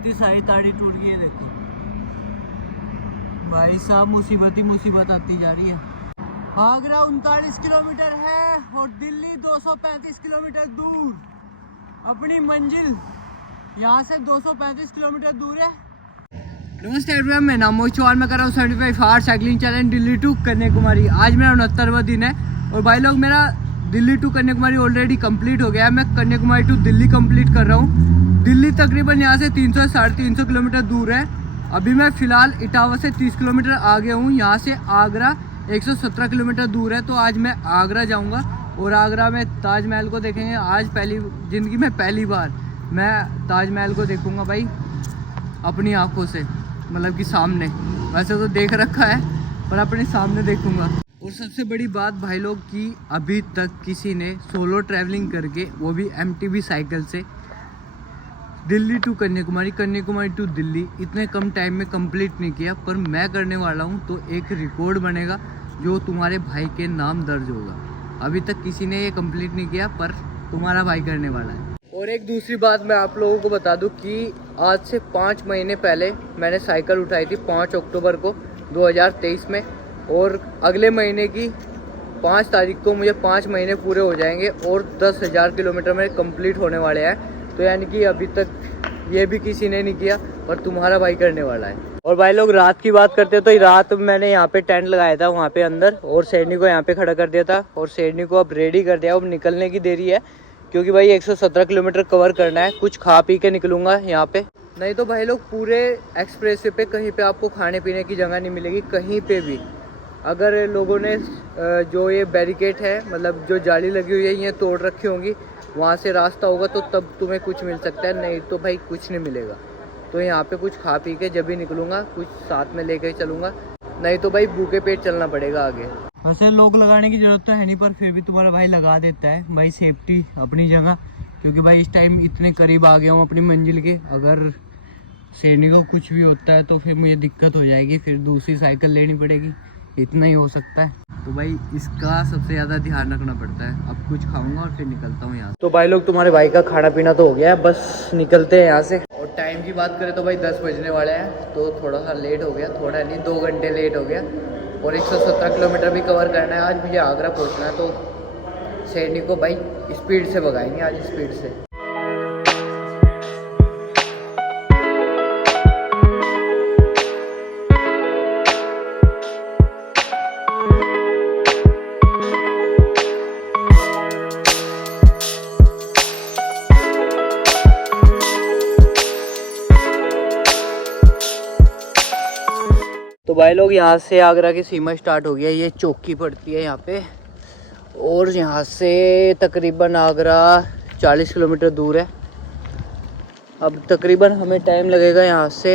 इतनी सारी ताड़ी टूट गई है। देखो भाई साहब, मुसीबत ही मुसीबत आती जा रही है। आगरा 39 किलोमीटर है और दिल्ली 235 किलोमीटर दूर। अपनी मंजिल यहाँ से 235 किलोमीटर दूर है। नमस्ते एवरीवन, मैं नाम मोहित चौहान, मैं कर रहा हूँ 75 hour cycling challenge Delhi to Kanyakumari. आज मेरा 69वां दिन है और भाई लोग मेरा Delhi to Kanyakumari already complete हो गया है। मैं कन्याकुमारी टू दिल्ली कंप्लीट कर रहा हूँ। दिल्ली तकरीबन यहाँ से 300 से 350 किलोमीटर दूर है। अभी मैं फ़िलहाल इटावा से 30 किलोमीटर आगे हूँ। यहाँ से आगरा 117 किलोमीटर दूर है। तो आज मैं आगरा जाऊँगा और आगरा में ताजमहल को देखेंगे। आज ज़िंदगी में पहली बार मैं ताजमहल को देखूँगा भाई, अपनी आँखों से, मतलब कि सामने। वैसे तो देख रखा है पर अपने सामने देखूँगा। और सबसे बड़ी बात भाई लोग कि अभी तक किसी ने सोलो ट्रैवलिंग करके, वो भी MTB साइकिल से, दिल्ली टू कन्याकुमारी, कन्याकुमारी टू दिल्ली इतने कम टाइम में कंप्लीट नहीं किया। पर मैं करने वाला हूं तो एक रिकॉर्ड बनेगा जो तुम्हारे भाई के नाम दर्ज होगा। अभी तक किसी ने ये कंप्लीट नहीं किया पर तुम्हारा भाई करने वाला है। और एक दूसरी बात मैं आप लोगों को बता दूं कि आज से 5 महीने पहले मैंने साइकिल उठाई थी 5 अक्टूबर को 2023 में। और अगले महीने की 5 तारीख को मुझे 5 महीने पूरे हो जाएंगे और 10,000 किलोमीटर मेरे कंप्लीट होने वाले हैं। तो यानी कि अभी तक ये भी किसी ने नहीं किया पर तुम्हारा भाई करने वाला है। और भाई लोग रात की बात करते तो रात मैंने यहाँ पे टेंट लगाया था वहाँ पे अंदर, और शेरनी को यहाँ पे खड़ा कर दिया था। और शेरनी को अब रेडी कर दिया। अब निकलने की देरी है क्योंकि भाई 117 किलोमीटर कवर करना है। कुछ खा पी के निकलूंगा यहाँ पे, नहीं तो भाई लोग पूरे एक्सप्रेस वे पे कहीं पे आपको खाने पीने की जगह नहीं मिलेगी कहीं पे भी। अगर लोगों ने जो ये बैरिकेड है, मतलब जो जाली लगी हुई है, ये तोड़ रखी होंगी, वहाँ से रास्ता होगा तो तब तुम्हें कुछ मिल सकता है, नहीं तो भाई कुछ नहीं मिलेगा। तो यहाँ पे कुछ खा पी के जब भी निकलूँगा कुछ साथ में लेकर चलूँगा, नहीं तो भाई भूखे पेट चलना पड़ेगा आगे। वैसे लोग लगाने की ज़रूरत तो है नहीं पर फिर भी तुम्हारा भाई लगा देता है भाई, सेफ्टी अपनी जगह। क्योंकि भाई इस टाइम इतने करीब आ गया हूँ अपनी मंजिल के, अगर शेरनी को कुछ भी होता है तो फिर मुझे दिक्कत हो जाएगी, फिर दूसरी साइकिल लेनी पड़ेगी। इतना ही हो सकता है। तो भाई इसका सबसे ज़्यादा ध्यान रखना पड़ता है। अब कुछ खाऊंगा और फिर निकलता हूँ यहाँ। तो भाई लोग तुम्हारे भाई का खाना पीना तो हो गया है, बस निकलते हैं यहाँ से। और टाइम की बात करें तो भाई 10 बजने वाले हैं, तो थोड़ा सा लेट हो गया, थोड़ा नहीं 2 घंटे लेट हो गया। और 117 किलोमीटर भी कवर करना है आज मुझे, आगरा पहुँचना है। तो शेरनी को भाई स्पीड से भगाएंगे आज, स्पीड से। तो भाई लोग यहाँ से आगरा की सीमा स्टार्ट हो गया। ये चौकी पड़ती है यहाँ पे, और यहाँ से तकरीबन आगरा 40 किलोमीटर दूर है। अब तकरीबन हमें टाइम लगेगा यहाँ से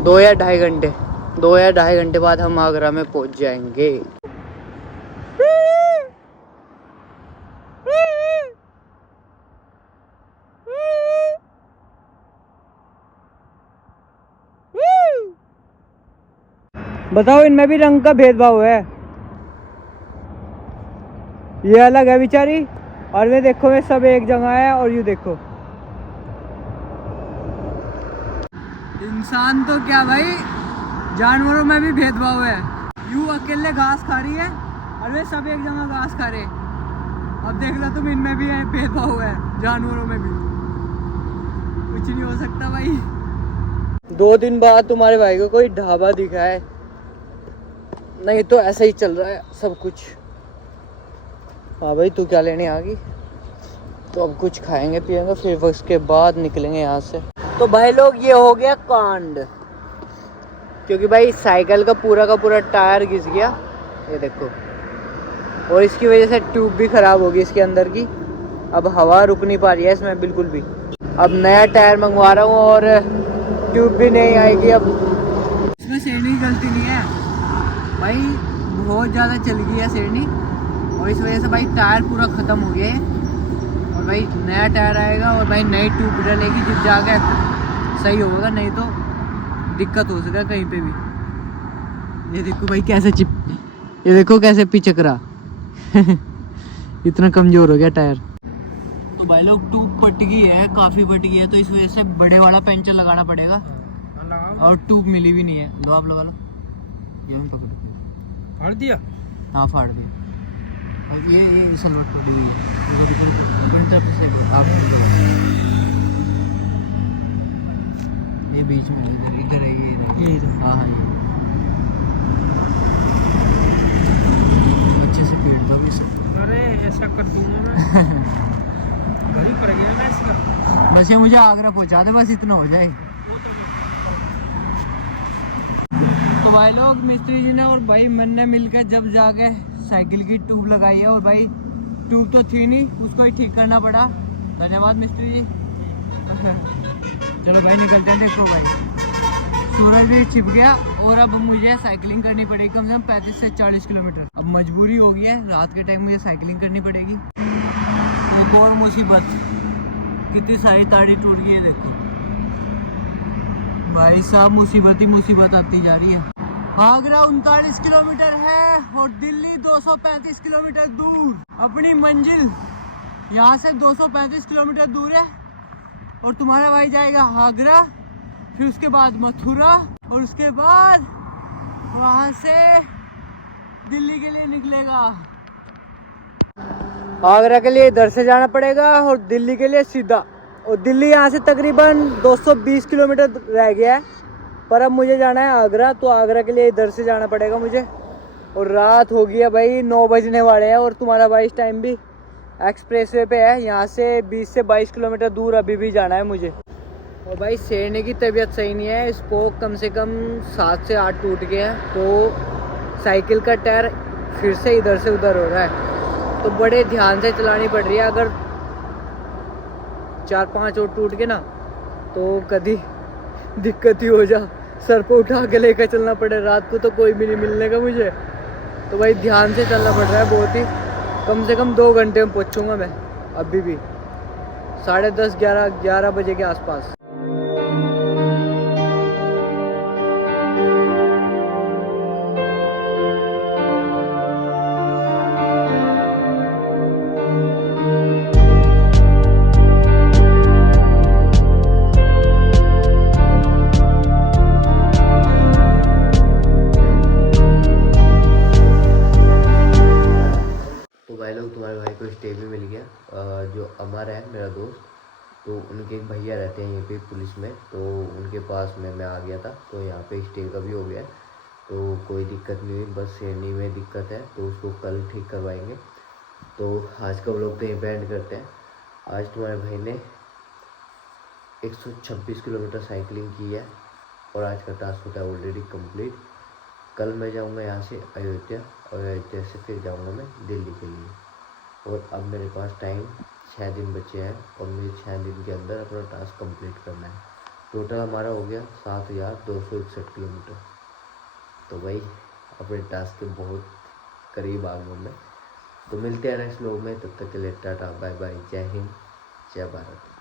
2 या ढाई घंटे। 2 या ढाई घंटे बाद हम आगरा में पहुँच जाएंगे। बताओ, इनमें भी रंग का भेदभाव है। ये अलग है बेचारी, और वे देखो वे सब एक जगह है। और यू देखो, इंसान तो क्या भाई, जानवरों में भी भेदभाव है। यू अकेले घास खा रही है और वे सब एक जगह घास खा रहे। अब देख लो तुम, इनमें भी भेदभाव है, जानवरों में भी। कुछ नहीं हो सकता भाई। 2 दिन बाद तुम्हारे भाई को कोई ढाबा दिखा है, नहीं तो ऐसा ही चल रहा है सब कुछ। हाँ भाई, तू क्या लेने आ गई? तो अब कुछ खाएंगे पिएंगे, फिर उसके बाद निकलेंगे यहाँ से। तो भाई लोग ये हो गया कांड, क्योंकि भाई साइकिल का पूरा टायर घिस गया, ये देखो। और इसकी वजह से ट्यूब भी ख़राब होगी इसके अंदर की। अब हवा रुक नहीं पा रही है इसमें बिल्कुल भी। अब नया टायर मंगवा रहा हूँ और ट्यूब भी नहीं आएगी। अब इसमें शेरनी की गलती नहीं है भाई, बहुत ज़्यादा चल गई है शेरनी, और इस वजह से भाई टायर पूरा ख़त्म हो गया है। और भाई नया टायर आएगा और भाई नई ट्यूब डलेगी, जब जाके सही होगा, नहीं तो दिक्कत हो सकेगा कहीं पे भी। ये देखो भाई कैसे ये देखो कैसे पिचक रहा इतना कमज़ोर हो गया टायर। तो भाई लोग ट्यूब पट गई है, काफ़ी पट गई है, तो इस वजह से बड़े वाला पेंचर लगाना पड़ेगा। और ट्यूब मिली भी नहीं है। लो आप लगा लो, ये मैं पकड़ फाड़ दिया। हाँ फाड़ दिया। और ये सलवट फटी हुई है, तरफ से आप ये बीच में इधर इधर है, ये इधर। हाँ हाँ अच्छे से पेड़ दो इसको। अरे ऐसा कर दूंगा मैं। घर ही पड़ गया ना इसका। बस ये मुझे आगरा पहुंचा दे, बस इतना हो जाए। तो भाई लोग मिस्त्री जी ने और भाई मैंने मिलकर जब जाके साइकिल की ट्यूब लगाई है, और भाई ट्यूब तो थी नहीं, उसको ही ठीक करना पड़ा। धन्यवाद मिस्त्री जी। चलो भाई निकलते हैं। देखो भाई सूरज भी छिप गया, और अब मुझे साइकिलिंग करनी पड़ेगी कम से कम 35 से 40 किलोमीटर। अब मजबूरी हो गई है, रात के टाइम मुझे साइकिलिंग करनी पड़ेगी। एक और मुसीबत, कितनी सारी ताड़ी टूट गई है देखो भाई साहब, मुसीबत ही मुसीबत आती जा रही है। आगरा 39 किलोमीटर है और दिल्ली 235 किलोमीटर दूर। अपनी मंजिल यहाँ से 235 किलोमीटर दूर है, और तुम्हारा भाई जाएगा आगरा, फिर उसके बाद मथुरा, और उसके बाद वहाँ से दिल्ली के लिए निकलेगा। आगरा के लिए इधर से जाना पड़ेगा और दिल्ली के लिए सीधा। और दिल्ली यहाँ से तकरीबन 220 किलोमीटर रह गया है, पर अब मुझे जाना है आगरा, तो आगरा के लिए इधर से जाना पड़ेगा मुझे। और रात हो गई है भाई, 9 बजने वाले हैं, और तुम्हारा भाई इस टाइम भी एक्सप्रेसवे पे है। यहाँ से 20 से 22 किलोमीटर दूर अभी भी जाना है मुझे। और भाई शेरनी की तबीयत सही नहीं है, स्पोक कम से कम 7 से 8 टूट गया है, तो साइकिल का टायर फिर से इधर से उधर हो रहा है, तो बड़े ध्यान से चलानी पड़ रही है। अगर 4-5 और टूट गए ना, तो कभी दिक्कत ही हो जा, सर पे उठा के लेकर चलना पड़े। रात को तो कोई भी नहीं मिलने का मुझे, तो भाई ध्यान से चलना पड़ रहा है बहुत ही। कम से कम 2 घंटे में पहुँचूँगा मैं, अभी भी 10:30 11 बजे के आसपास। तुम्हारे भाई को स्टे भी मिल गया। जो अमर है मेरा दोस्त, तो उनके एक भैया रहते हैं यहीं पे पुलिस में, तो उनके पास में मैं आ गया था, तो यहाँ पे स्टे का भी हो गया है, तो कोई दिक्कत नहीं हुई। बस शेरनी में दिक्कत है, तो उसको कल ठीक करवाएंगे। तो आज का व्लॉग तो यहीं पे एंड करते हैं। आज तुम्हारे भाई ने 126 किलोमीटर साइकिलिंग की है, और आज का टास्क होता है ऑलरेडी कंप्लीट। कल मैं जाऊँगा यहाँ से अयोध्या, और अयोध्या से फिर जाऊँगा मैं दिल्ली के लिए। और अब मेरे पास टाइम 6 दिन बचे हैं, और मुझे 6 दिन के अंदर अपना टास्क कंप्लीट करना है। टोटल हमारा हो गया 7261 किलोमीटर। तो भाई अपने टास्क के बहुत करीब आ गया मैं। तो मिलते हैं नेक्स्ट व्लॉग में, तब तक के लिए टाटा बाय बाय, जय हिंद जय भारत।